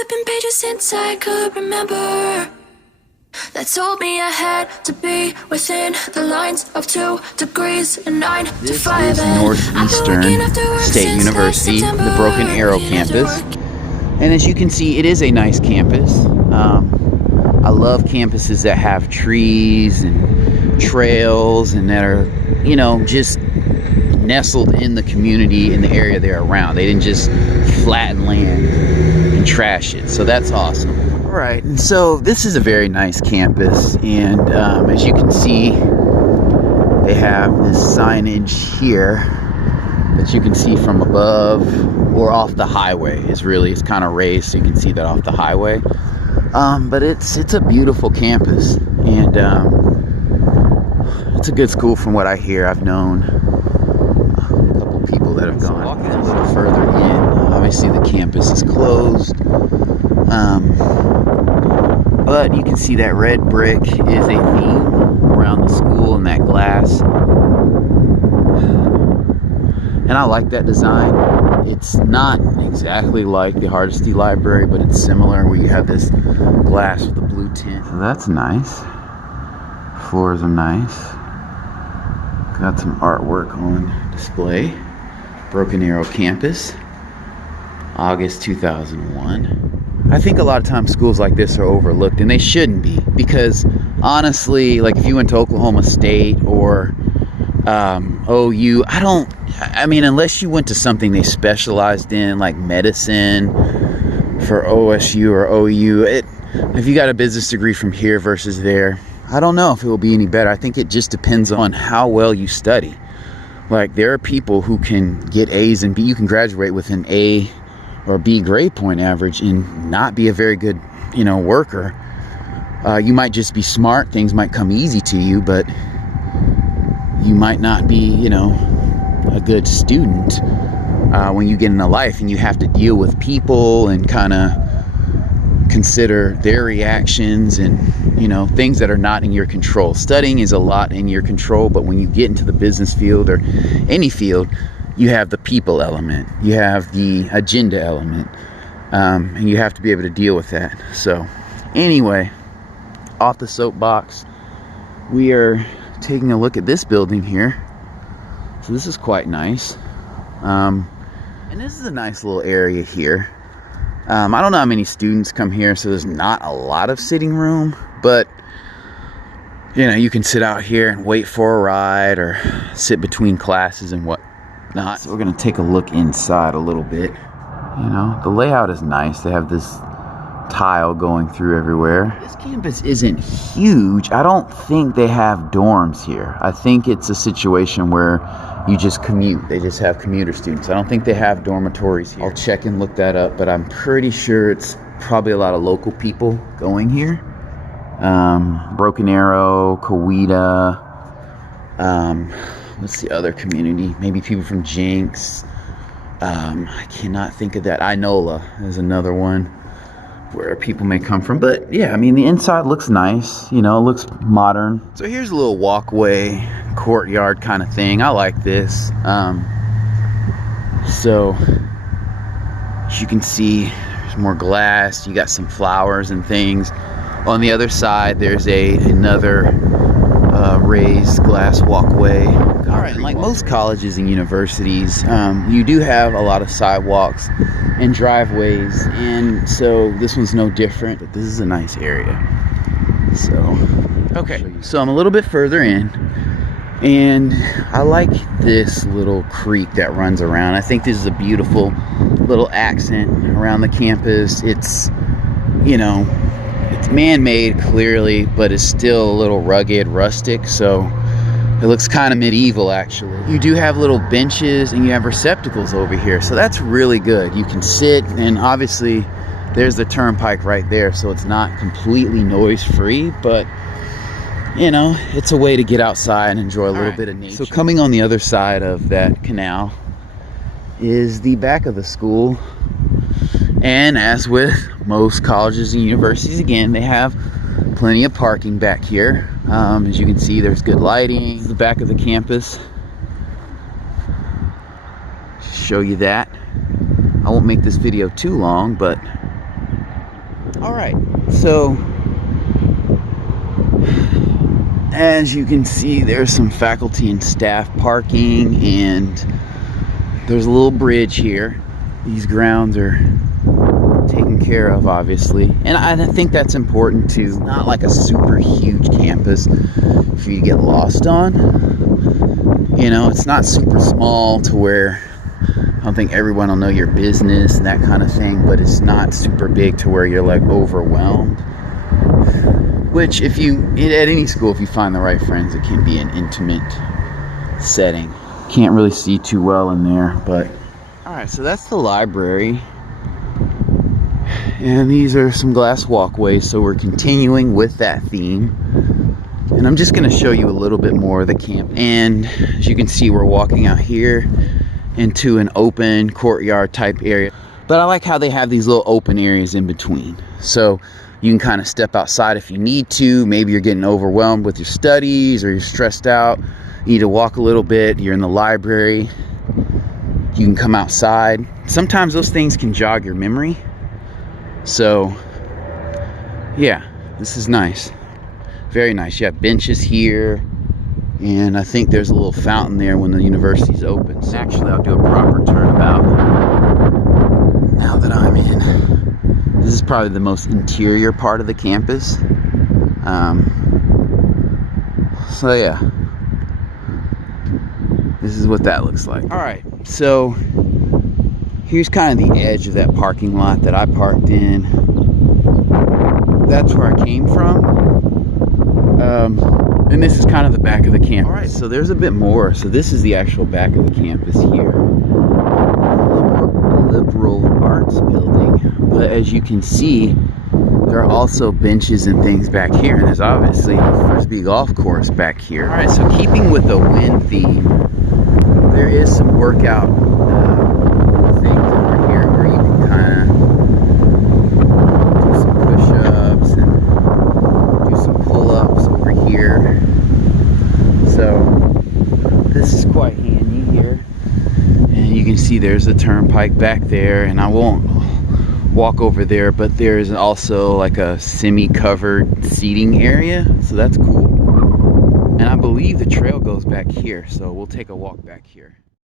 flipping pages since I could remember. That told me I had to be within the lines of 2 degrees and 9 to 5. This is Northeastern State University, the Broken Arrow campus. And as you can see, it is a nice campus. I love campuses that have trees and trails and that are, you know, just nestled in the community, in the area they're around. They didn't just flatten land and trash it. So that's awesome. All right, and so this is a very nice campus, and as you can see, they have this signage here that you can see from above or off the highway. It's kind of raised, so you can see that off the highway. But it's a beautiful campus, and it's a good school from what I hear. I've known a couple people that have gone. Walking a little further in, obviously the campus is closed. But you can see that red brick is a theme around the school and that glass. And I like that design. It's not exactly like the Hardesty Library, but it's similar where you have this glass with the blue tint. So that's nice. Floors are nice. Got some artwork on display. Broken Arrow campus, August 2001. I think a lot of times schools like this are overlooked, and they shouldn't be, because honestly, like if you went to Oklahoma State or OU, I mean, unless you went to something they specialized in, like medicine for OSU or OU, if you got a business degree from here versus there, I don't know if it will be any better. I think it just depends on how well you study. Like, there are people who can get A's and B. You can graduate with an A or B grade point average and not be a very good, worker. You might just be smart. Things might come easy to you, but you might not be, a good student when you get into life and you have to deal with people and kind of consider their reactions and, things that are not in your control. Studying is a lot in your control, but when you get into the business field or any field, you have the people element, you have the agenda element, and you have to be able to deal with that. So anyway, off the soapbox, we are taking a look at this building here. So this is quite nice. And this is a nice little area here. I don't know how many students come here, so there's not a lot of sitting room, but you can sit out here and wait for a ride or sit between classes and whatnot. So we're gonna take a look inside a little bit. The layout is nice. They have this tile going through everywhere. This campus isn't huge. I don't think they have dorms here. I think it's a situation where you just commute. They just have commuter students. I don't think they have dormitories here. I'll check and look that up, but I'm pretty sure it's probably a lot of local people going here. Broken Arrow, Coweta, what's the other community? Maybe people from Jenks. I cannot think of that. Inola is another one where people may come from. But yeah, I mean, the inside looks nice, it looks modern. So here's a little walkway, courtyard kind of thing. I like this. So as you can see, there's more glass. You got some flowers and things. On the other side, there's another raised glass walkway. All right, like most colleges and universities, you do have a lot of sidewalks and driveways, and so this one's no different, but this is a nice area. So I'm a little bit further in, and I like this little creek that runs around. I think this is a beautiful little accent around the campus. It's it's man-made clearly, but it's still a little rugged, rustic, so it looks kind of medieval, actually. You do have little benches and you have receptacles over here, so that's really good. You can sit, and obviously there's the turnpike right there, so it's not completely noise-free, but it's a way to get outside and enjoy a little bit of nature. So coming on the other side of that canal is the back of the school. And as with most colleges and universities, again, they have plenty of parking back here. As you can see, there's good lighting. The back of the campus. Show you that. I won't make this video too long, but All right, so as you can see, there's some faculty and staff parking, and there's a little bridge here. These grounds are taken care of, obviously, and I think that's important too. It's not like a super huge campus for you to get lost on. You know, it's not super small to where I don't think everyone will know your business and that kind of thing, but it's not super big to where you're like overwhelmed. Which, if you, at any school, if you find the right friends, it can be an intimate setting. Can't really see too well in there, but all right, so that's the library. And these are some glass walkways, so we're continuing with that theme. And I'm just gonna show you a little bit more of the camp. And as you can see, we're walking out here into an open courtyard type area. But I like how they have these little open areas in between. So you can kind of step outside if you need to. Maybe you're getting overwhelmed with your studies or you're stressed out. You need to walk a little bit. You're in the library. You can come outside. Sometimes those things can jog your memory. So, yeah, this is nice. Very nice. You have benches here. And I think there's a little fountain there when the university's open. So actually, I'll do a proper turnabout now that I'm in. This is probably the most interior part of the campus. So yeah, this is what that looks like. All right, so here's kind of the edge of that parking lot that I parked in. That's where I came from. And this is kind of the back of the campus. All right, so there's a bit more. So this is the actual back of the campus here. Liberal arts building. But as you can see, there are also benches and things back here. And there's obviously a Frisbee golf course back here. All right, so keeping with the wind theme, there is some workout things over here where you can kind of do some push-ups and do some pull-ups over here. So this is quite handy here. And you can see there's a turnpike back there, and I won't walk over there, but there's also like a semi-covered seating area, so that's cool. And I believe the trail goes back here, so we'll take a walk back here.